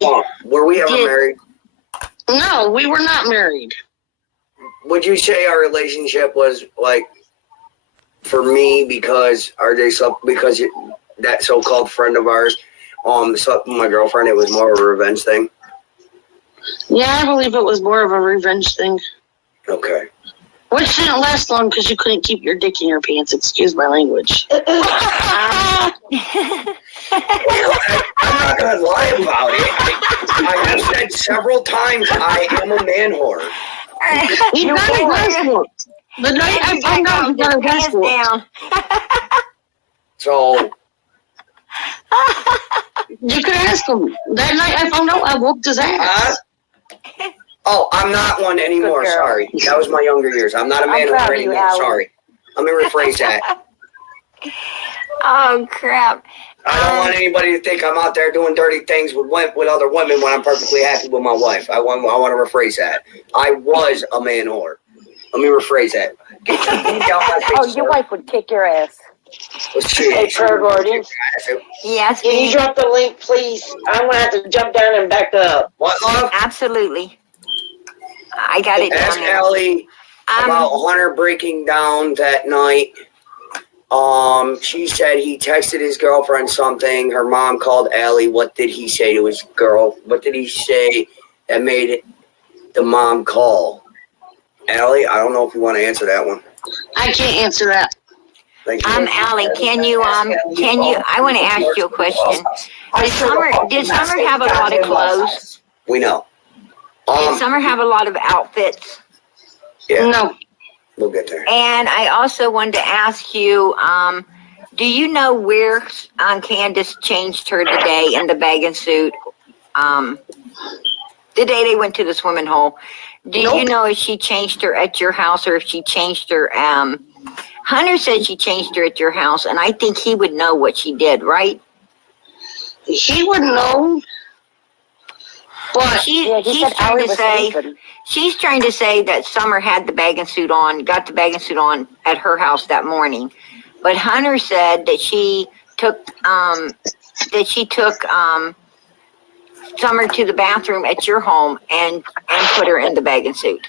Were we ever married? No, we were not married. Would you say our relationship was like, for me, because that so-called friend of ours slept with my girlfriend, it was more of a revenge thing? Yeah, I believe it was more of a revenge thing. Okay. Which didn't last long because you couldn't keep your dick in your pants. Excuse my language. I'm not going to lie about it. I have said several times I am a man whore. You got a passport. The night I found out you got a passport. So... You could ask him. That night I found out I whooped his ass. Oh, I'm not one anymore. Sorry. That was my younger years. I'm not a man whore anymore. Sorry. Let me rephrase that. Oh, crap. I don't want anybody to think I'm out there doing dirty things with other women when I'm perfectly happy with my wife. I want to rephrase that. I was a man whore. Let me rephrase that. Your wife would kick your ass. Hey, Prayer Guardian. Yes. Can you drop the link, please? I'm going to have to jump down and back up. What, love? Absolutely. I got it down Ask there. Allie about Hunter breaking down that night. She said he texted his girlfriend something. Her mom called Allie. What did he say to his girl? What did he say that made the mom call? Allie, I don't know if you want to answer that one. I can't answer that. Allie, can you, I want to ask you a question. Did Summer have a lot of clothes? We know. Did Summer have a lot of outfits? Yeah. No. We'll get there. And I also wanted to ask you, do you know where Candace changed her today in the bathing suit? The day they went to the swimming hole. Do you know if she changed her at your house or if she changed her? Hunter said she changed her at your house, and I think he would know what she did, right? He would know. But she's trying to say that Summer had the bathing suit on, got the bathing suit on at her house that morning. But Hunter said that she took Summer to the bathroom at your home and put her in the bathing suit.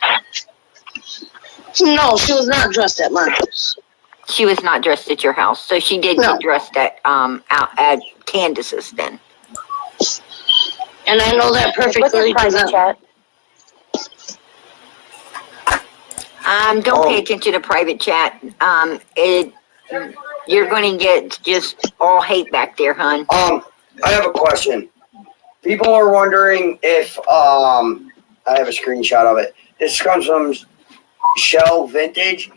No, she was not dressed at my house. She was not dressed at your house, so she did get dressed out at Candace's then. And I know that perfectly. Don't pay attention to private chat. You're going to get just all hate back there, hon. I have a question. People are wondering if I have a screenshot of it. This comes from Shell Vintage.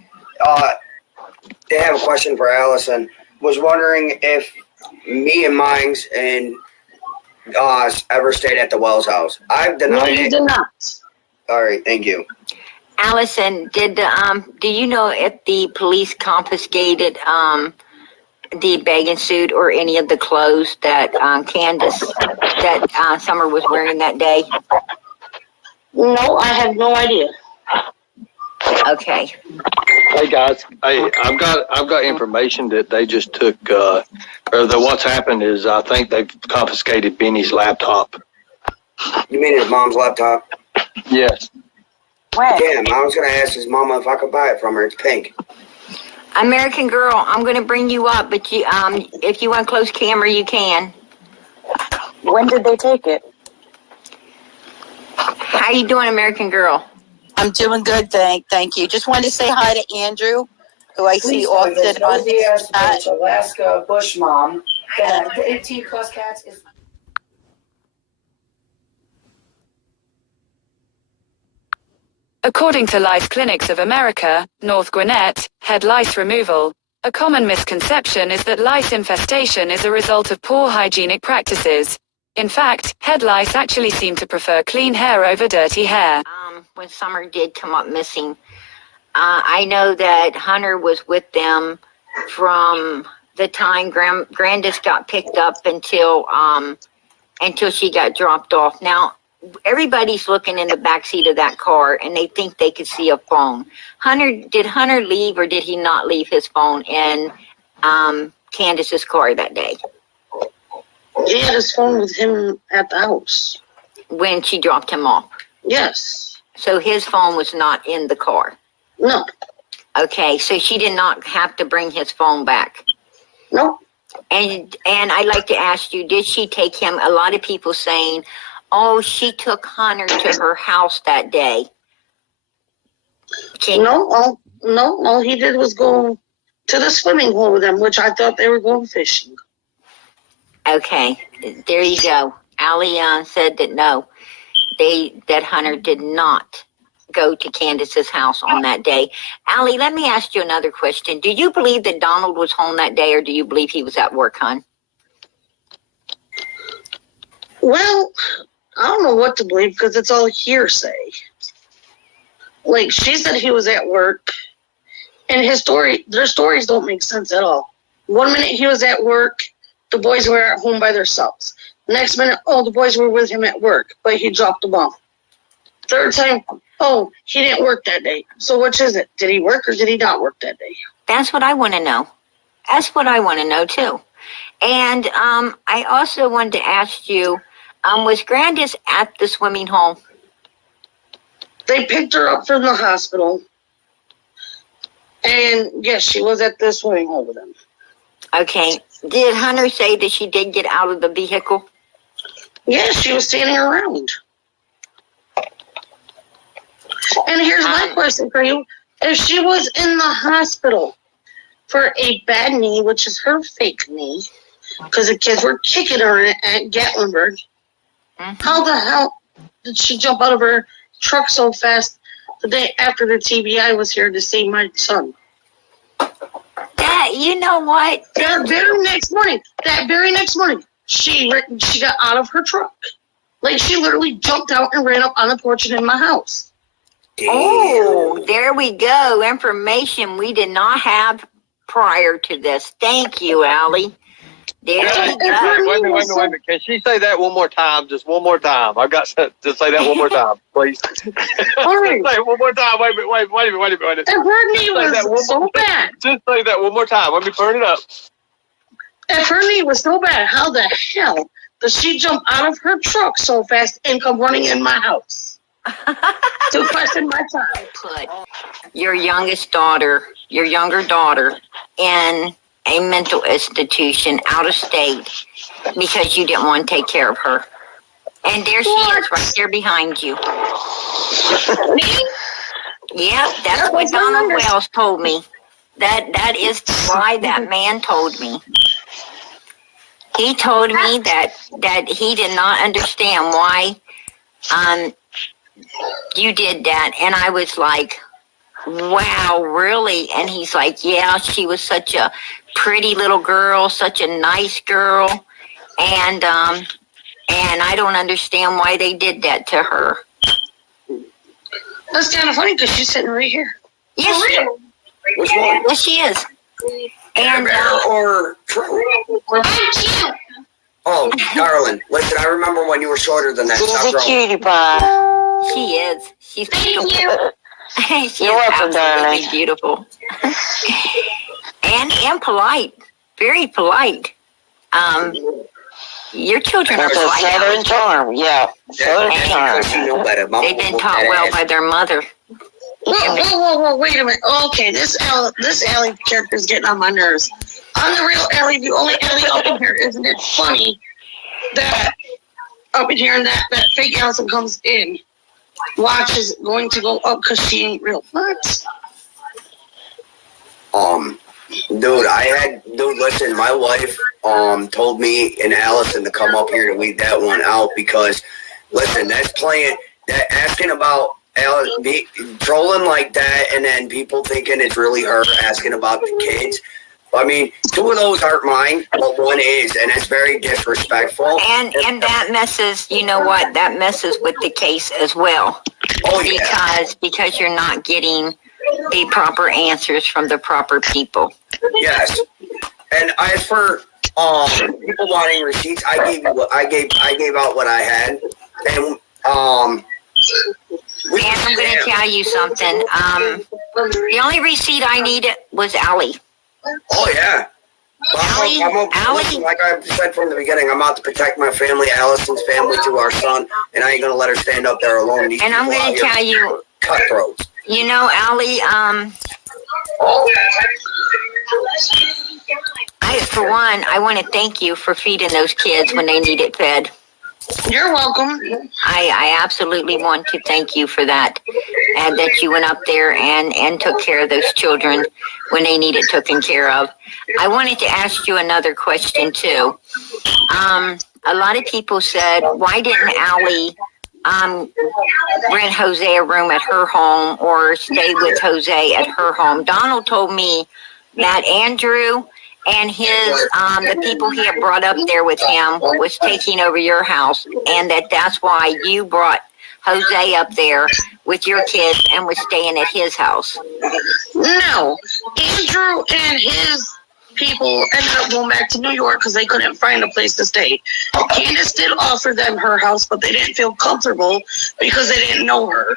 They have a question for Alison. Was wondering if me and Mines and ever stayed at the Wells house. I've denied it. No, you did not. All right, thank you. Alison, do you know if the police confiscated the bathing suit or any of the clothes that Summer was wearing that day? No, I have no idea. Okay. Hey guys, I've got information that they just took. What's happened is I think they've confiscated Benny's laptop. You mean his mom's laptop? Yes. When? Damn, I was gonna ask his mama if I could buy it from her. It's pink. American Girl, I'm going to bring you up, but you, if you want close camera, you can. When did they take it? How you doing, American Girl? I'm doing good, thank you. Just wanted to say hi to Andrew, who I see often on Alaska Bush Mom. 18 plus cats is. According to Lice Clinics of America, North Gwinnett, head lice removal. A common misconception is that lice infestation is a result of poor hygienic practices. In fact, head lice actually seem to prefer clean hair over dirty hair. When Summer did come up missing, I know that Hunter was with them from the time Grandis got picked up until she got dropped off. Now, everybody's looking in the backseat of that car, and they think they could see a phone. Did Hunter leave, or did he not leave his phone in Candace's car that day? He had his phone with him at the house. When she dropped him off. Yes. So his phone was not in the car. No. Okay, so she did not have to bring his phone back. No. And I'd like to ask you, did she take him? A lot of people saying, oh, she took Hunter to her house that day. No, all he did was go to the swimming hole with them, which I thought they were going fishing. Okay, there you go. Allie said that no, that Hunter did not go to Candace's house on that day. Allie, let me ask you another question. Do you believe that Donald was home that day, or do you believe he was at work, hon? Well, I don't know what to believe because it's all hearsay. Like, she said he was at work, and their stories don't make sense at all. 1 minute he was at work, the boys were at home by themselves. Next minute, the boys were with him at work, but he dropped them off. Third time, he didn't work that day. So which is it? Did he work or did he not work that day? That's what I want to know. That's what I want to know, too. And I also wanted to ask you, was Grandis at the swimming hole? They picked her up from the hospital. And, yes, she was at the swimming hole with them. Okay. Did Hunter say that she did get out of the vehicle? Yes, she was standing around. And here's my question for you. If she was in the hospital for a bad knee, which is her fake knee, because the kids were kicking her at Gatlinburg, how the hell did she jump out of her truck so fast the day after the TBI was here to save my son? You know what? That very next morning, she got out of her truck. Like, she literally jumped out and ran up on the porch and in my house. Oh, there we go. Information we did not have prior to this. Thank you, Allie. There you go. Wait a minute. Can she say that one more time? Just one more time. I've got to say that one more time, please. All right. Say it one more time. Wait a minute. If her knee was so bad. Just say that one more time. Let me turn it up. If her knee was so bad, how the hell does she jump out of her truck so fast and come running in my house? To question my child. Put your younger daughter in a mental institution out of state because you didn't want to take care of her. And there she is right there behind you. Me? Yeah, that's what Donald Wells told me. That is why that man told me. He told me that he did not understand why you did that. And I was like, wow, really? And he's like, yeah, she was such a pretty little girl, such a nice girl. And I don't understand why they did that to her. That's kind of funny because she's sitting right here. Yes, Which one? yes, she is. And or true? Oh, darling, listen, I remember when you were shorter than that. She's a cutie pie. she is. She's beautiful. She You're is welcome, absolutely darling. beautiful. and polite. Very polite. Your children are That's a polite. southern charm. Yeah. Southern charm. She knew better. Mama They've been whooped taught that well ass. by their mother. Whoa, wait a minute. Okay, this Allie character is getting on my nerves. I'm the real Allie, the only Allie up in here. Isn't it funny that up in here and that fake Allison comes in, watch is going to go up because she ain't real. What? Dude, listen, my wife told me and Allison to come up here to weed that one out because, listen, that's playing, that asking about trolling like that and then people thinking it's really her asking about the kids. I mean, two of those aren't mine, but one is, and it's very disrespectful. And that messes, you know what, that messes with the case as well. Oh, yeah. Because you're not getting the proper answers from the proper people. Yes. And as for people wanting receipts, I gave out what I had. And And I'm going to tell you something. The only receipt I needed was Allie. Oh, yeah. Listen, like I said from the beginning, I'm out to protect my family, Allison's family, to our son, and I ain't gonna let her stand up there alone. These And I'm going to tell you, cutthroats. you know, Allie, for one, I want to thank you for feeding those kids when they needed fed. You're welcome. I absolutely want to thank you for that, and that you went up there and took care of those children when they needed taken care of. I wanted to ask you another question too. A lot of people said, why didn't Allie rent Jose a room at her home or stay with Jose at her home? Donald told me that Andrew and his the people he had brought up there with him was taking over your house, and that's why you brought Jose up there with your kids and was staying at his house. No, Andrew and his people ended up going back to New York because they couldn't find a place to stay. Candace did offer them her house, but they didn't feel comfortable because they didn't know her.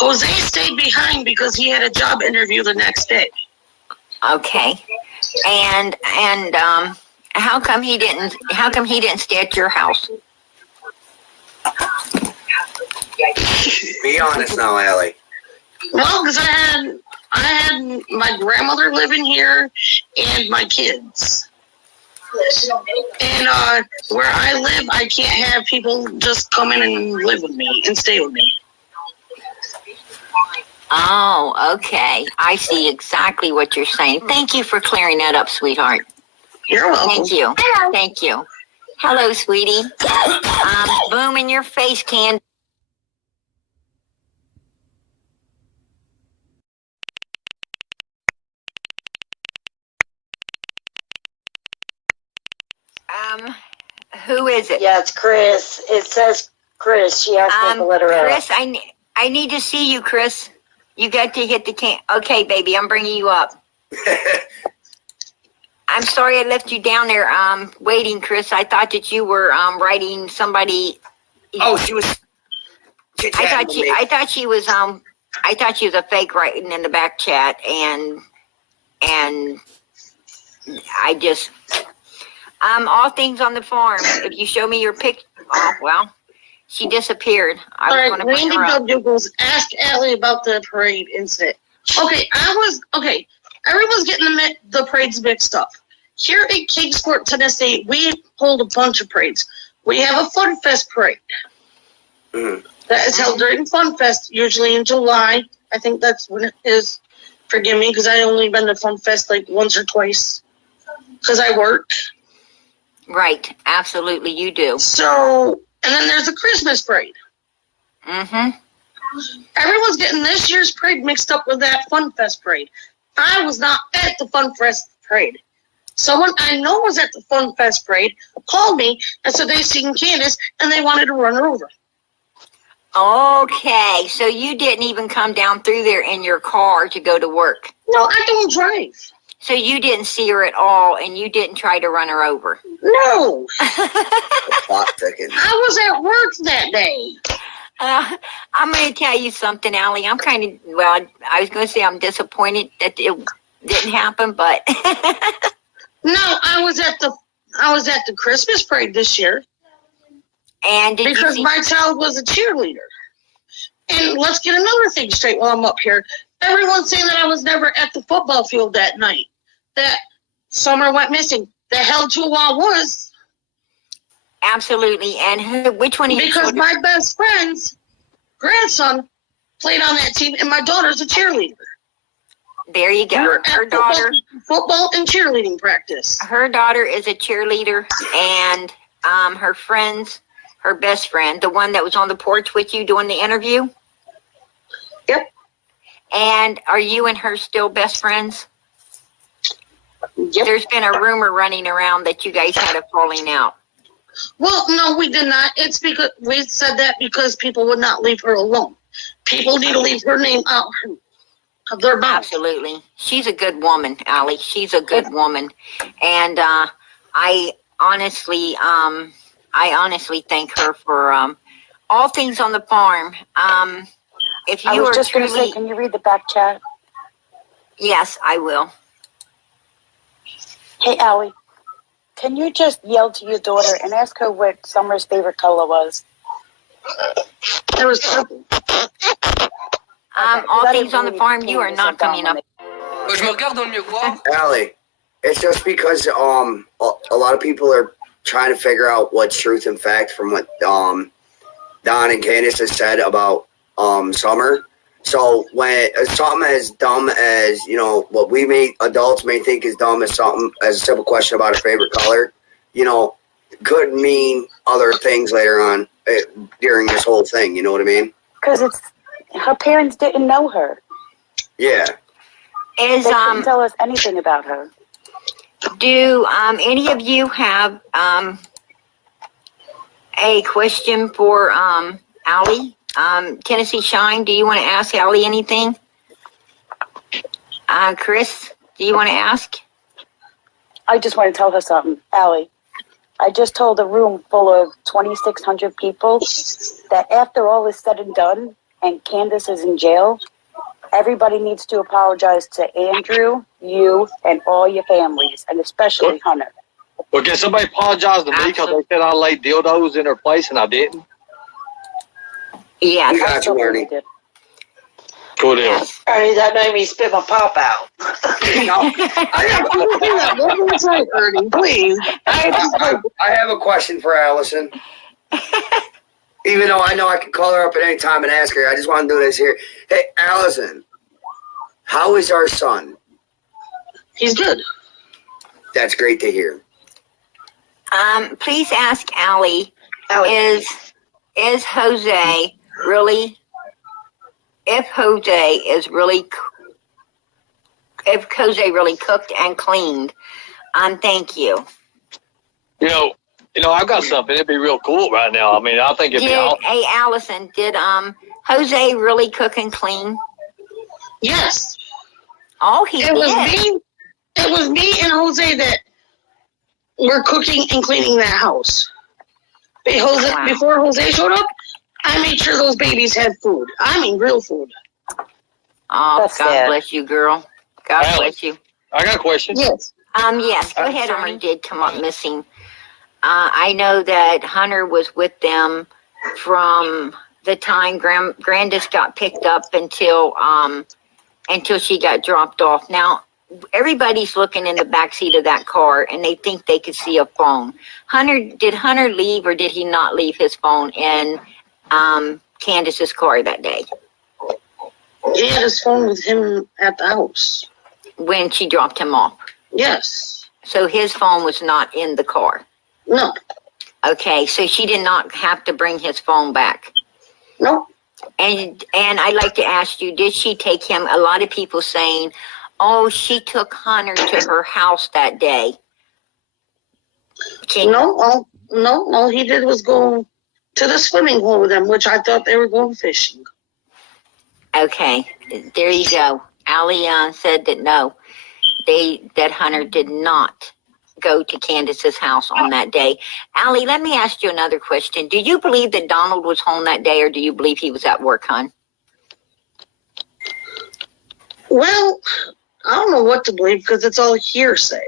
Jose stayed behind because he had a job interview the next day. Okay. And how come he didn't stay at your house? Be honest now, Allie. Well, because I had my grandmother living here and my kids. And where I live, I can't have people just come in and live with me and stay with me. Oh, okay. I see exactly what you're saying. Thank you for clearing that up, sweetheart. You're welcome. Thank you. Thank you. Hello, sweetie. Boom in your face, Candace. Who is it? Yeah, it's Chris. It says Chris. She asked me to let her Chris, I need to see you, Chris. You got to hit the can. Okay, baby, I'm bringing you up. I'm sorry I left you down there waiting, Chris. I thought that you were writing somebody. Oh, she was. I thought she was a fake writing in the back chat, and I just all things on the farm. If you show me your pic, oh well, she disappeared. All right, Randy W. goes, ask Allie about the parade incident. Okay, everyone's getting the parades mixed up. Here in Kingsport, Tennessee, we hold a bunch of parades. We have a Fun Fest parade. That is held during Fun Fest, usually in July. I think that's when it is. Forgive me, because I only been to Fun Fest like once or twice. Because I work. Right, absolutely, you do. So, and then there's a Christmas parade. Mm-hmm. Everyone's getting this year's parade mixed up with that Fun Fest parade. I was not at the Fun Fest parade. Someone I know was at the Fun Fest parade called me and said they seen Candace and they wanted to run her over. Okay, so you didn't even come down through there in your car to go to work. No, I don't drive. So you didn't see her at all, and you didn't try to run her over. No. Clock ticking. I was at work that day. I'm going to tell you something, Allie. I'm kind of, well, I was going to say I'm disappointed that it didn't happen, but. No, I was at the Christmas parade this year. And because my child was a cheerleader. And let's get another thing straight while I'm up here. Everyone's saying that I was never at the football field that night. That Summer went missing. The hell to I was. Absolutely. And which one of you? Because my best friend's grandson played on that team, and my daughter's a cheerleader. There you go. Her daughter. Football and cheerleading practice. Her daughter is a cheerleader, and her friends, her best friend, the one that was on the porch with you doing the interview. Yep. And are you and her still best friends? Yep. There's been a rumor running around that you guys had a falling out. Well, no, we did not. It's because we said that because people would not leave her alone. People need to leave her name out of their mouth. Absolutely. She's a good woman, Allie. She's a good woman. And I honestly thank her for all things on the farm. If you I was are just going to say, can you read the back chat? Yes, I will. Hey, Allie, can you just yell to your daughter and ask her what Summer's favorite color was? There was purple. All things on the farm, you are not coming up. Je me regarde dans le miroir. Allie, it's just because a lot of people are trying to figure out what's truth and fact from what Don and Candace has said about Summer. So when something as dumb as, you know, what adults may think is dumb as something as a simple question about her favorite color, you know, could mean other things later on during this whole thing. You know what I mean? Because her parents didn't know her. Yeah. They couldn't tell us anything about her. Do any of you have a question for Allie? Tennessee Shine, do you want to ask Allie anything? Chris, do you want to ask? I just want to tell her something. Allie, I just told a room full of 2,600 people that after all is said and done and Candace is in jail, everybody needs to apologize to Andrew, you, and all your families, and especially Hunter. Well, can somebody apologize to me because they said I laid dildos in her place and I didn't? Yeah, We got you, Ernie. Cool deal. Ernie, that made me spit my pop out. One more time, Ernie, please. I have a question for Allison. Even though I know I can call her up at any time and ask her, I just want to do this here. Hey, Allison, how is our son? He's good. That's great to hear. Please ask Allie, is Jose really, if Jose really cooked and cleaned, thank you. You know, I've got something. It'd be real cool right now. I mean, I think it'd be awesome. Hey, Allison, did Jose really cook and clean? Yes. Oh, he did. It was me and Jose that were cooking and cleaning that house. Before Jose showed up, I made sure those babies had food. I mean, real food. Oh, That's God sad. bless you, girl. God bless you. I got a question. Yes. Yes, go ahead. Hunter did come up missing. I know that Hunter was with them from the time Grandis got picked up until she got dropped off. Now, everybody's looking in the back seat of that car, and they think they could see a phone. Did Hunter leave, or did he not leave his phone in Candace's car that day? He had his phone with him at the house. When she dropped him off? Yes. So his phone was not in the car? No. Okay, so she did not have to bring his phone back? No. And I'd like to ask you, did she take him? A lot of people saying, oh, she took Hunter to her house that day. No, all he did was go to the swimming hole with them, which I thought they were going fishing. Okay, there you go. Allie said that no, that Hunter did not go to Candace's house on that day. Allie, let me ask you another question. Do you believe that Donald was home that day, or do you believe he was at work, hon? Well, I don't know what to believe because it's all hearsay.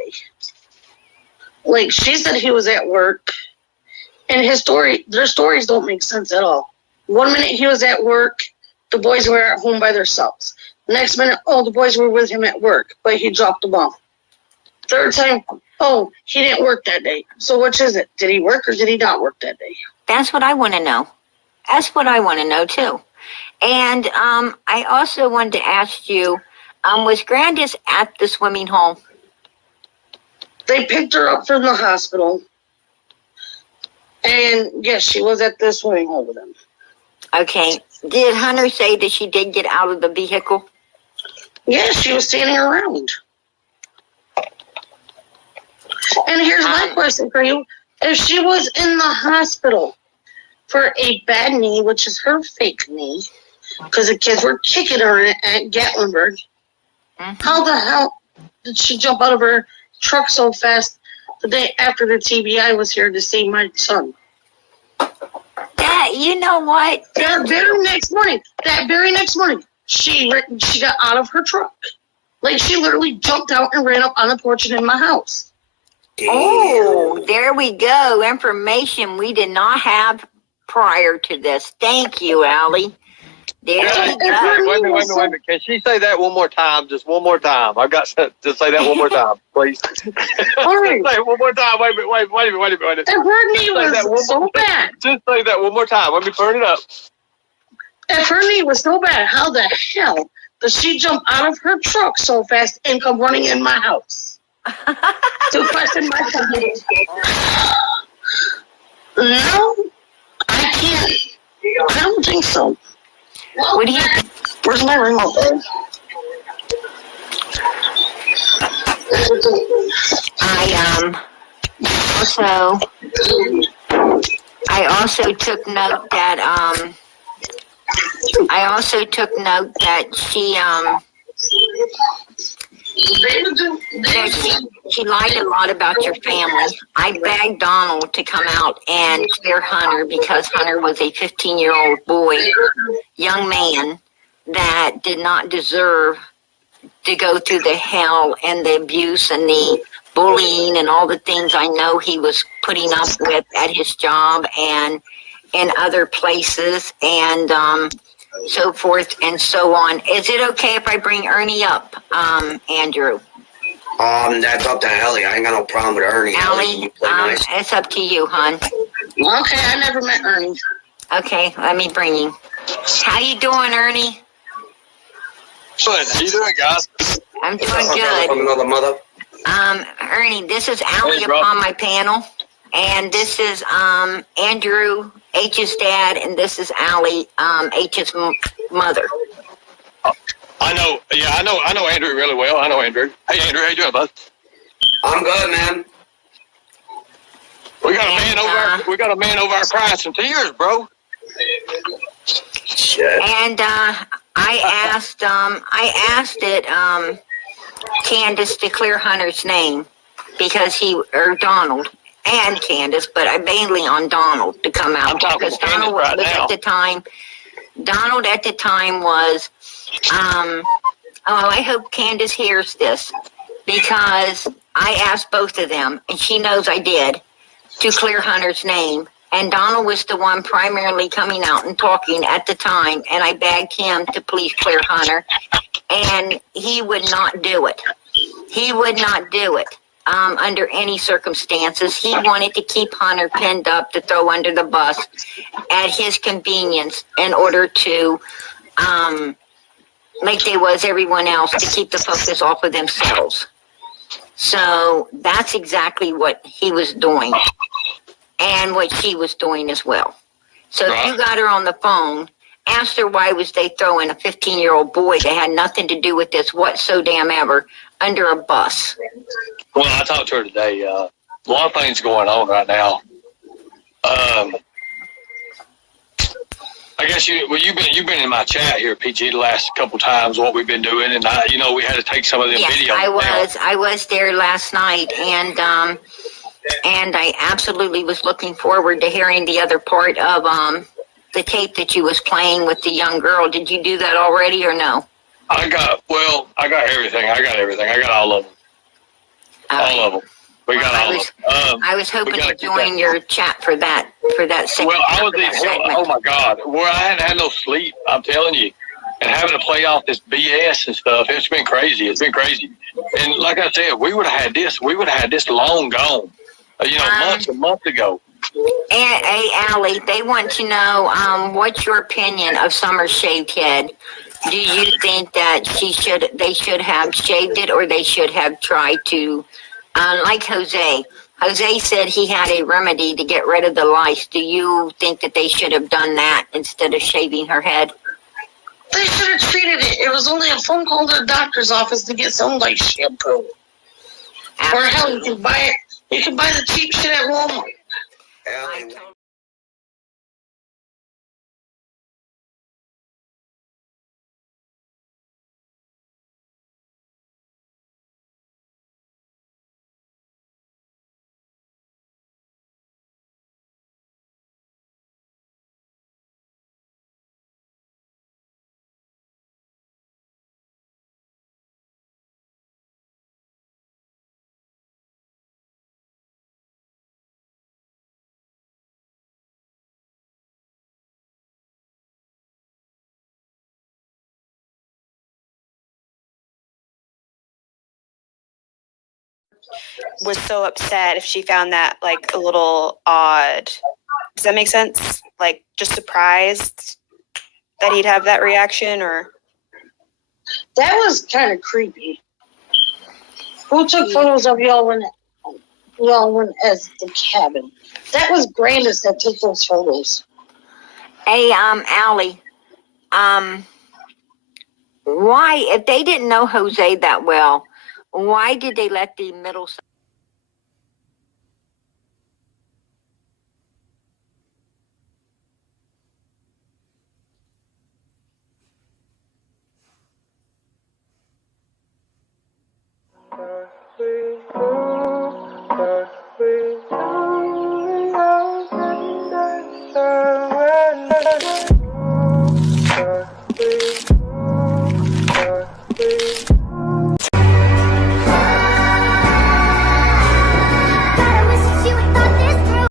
Like, she said he was at work, and their stories don't make sense at all. 1 minute he was at work, the boys were at home by themselves. Next minute, the boys were with him at work, but he dropped them off. Third time, he didn't work that day. So which is it? Did he work or did he not work that day? That's what I want to know. That's what I want to know, too. And I also wanted to ask you, was Grandis at the swimming hole? They picked her up from the hospital. And, yes, she was at the swimming hole with them. Okay. Did Hunter say that she did get out of the vehicle? Yes, she was standing around. And here's my question for you. If she was in the hospital for a bad knee, which is her fake knee, because the kids were kicking her at Gatlinburg, how the hell did she jump out of her truck so fast the day after the TBI was here to see my son? You know what? That very next morning, she got out of her truck. Like, she literally jumped out and ran up on the porch and in my house. Oh, there we go. Information we did not have prior to this. Thank you, Allie. There Yeah, we go. wait a minute. Can she say that one more time? Just one more time. I've got to say that one more time, please. All right. Say it one more time. Wait a minute. If her knee was so bad, Just say that one more time. Let me turn it up. if her knee was so bad, how the hell does she jump out of her truck so fast and come running in my house to question my family? No, I can't. I don't think so. What do you? Where's my remote? I also took note that she she lied a lot about your family. I begged Donald to come out and clear Hunter because Hunter was a 15-year-old boy, young man that did not deserve to go through the hell and the abuse and the bullying and all the things I know he was putting up with at his job and in other places and so forth and so on. Is it okay if I bring Ernie up, Andrew? That's up to Ellie. I ain't got no problem with Ernie. Allie, nice? It's up to you, hon. Okay, I never met Ernie. Okay, let me bring him. How you doing, Ernie? Good. How you doing, guys? I'm doing good. From another mother. Ernie, this is Allie Hey, upon my panel, and this is Andrew H's dad, and this is Allie H's mother. I know. Yeah, I know Andrew really well. I know Andrew. Hey, Andrew, how you doing, bud? I'm good, man. We got a man over our crying some tears, bro. Shit. And I asked Candace to clear Hunter's name because Donald and Candace, but I mainly on Donald to come out because Donald was at the time. Donald at the time was. I hope Candace hears this because I asked both of them, and she knows I did, to clear Hunter's name. And Donald was the one primarily coming out and talking at the time, and I begged him to please clear Hunter, and he would not do it. He would not do it under any circumstances. He wanted to keep Hunter pinned up to throw under the bus at his convenience in order to like they was everyone else, to keep the focus off of themselves. So that's exactly what he was doing and what she was doing as well. So if you got her on the phone, asked her why was they throwing a 15-year-old boy that had nothing to do with this whatsoever under a bus. Well, I talked to her today. A lot of things going on right now. I guess you've been in my chat here, PG, the last couple times. What we've been doing, and we had to take some of them videos. I was there last night, and I absolutely was looking forward to hearing the other part of the tape that you was playing with the young girl. Did you do that already or no? I got everything. I got all of them. All of them. We got all of them. I was hoping to join your chat for that segment. Well, I was oh my God. Well, I hadn't had no sleep, I'm telling you. And having to play off this BS and stuff, it's been crazy. It's been crazy. And like I said, we would have had this long gone, months and months ago. And, hey, Allie, they want to know what's your opinion of Summer's shaved head? Do you think that they should have shaved it, or they should have tried to, like Jose? Jose said he had a remedy to get rid of the lice. Do you think that they should have done that instead of shaving her head? They should have treated it. It was only a phone call to the doctor's office to get some like shampoo. Absolutely. Or hell, you can buy it. You can buy the cheap shit at Walmart. Ellie, was so upset if she found that like a little odd. Does that make sense? Like just surprised that he'd have that reaction, or That was kind of creepy. Who took photos of y'all when as the cabin? That was Grandis that took those photos. Hey, Allie, why, if they didn't know Jose that well, why did they let the middle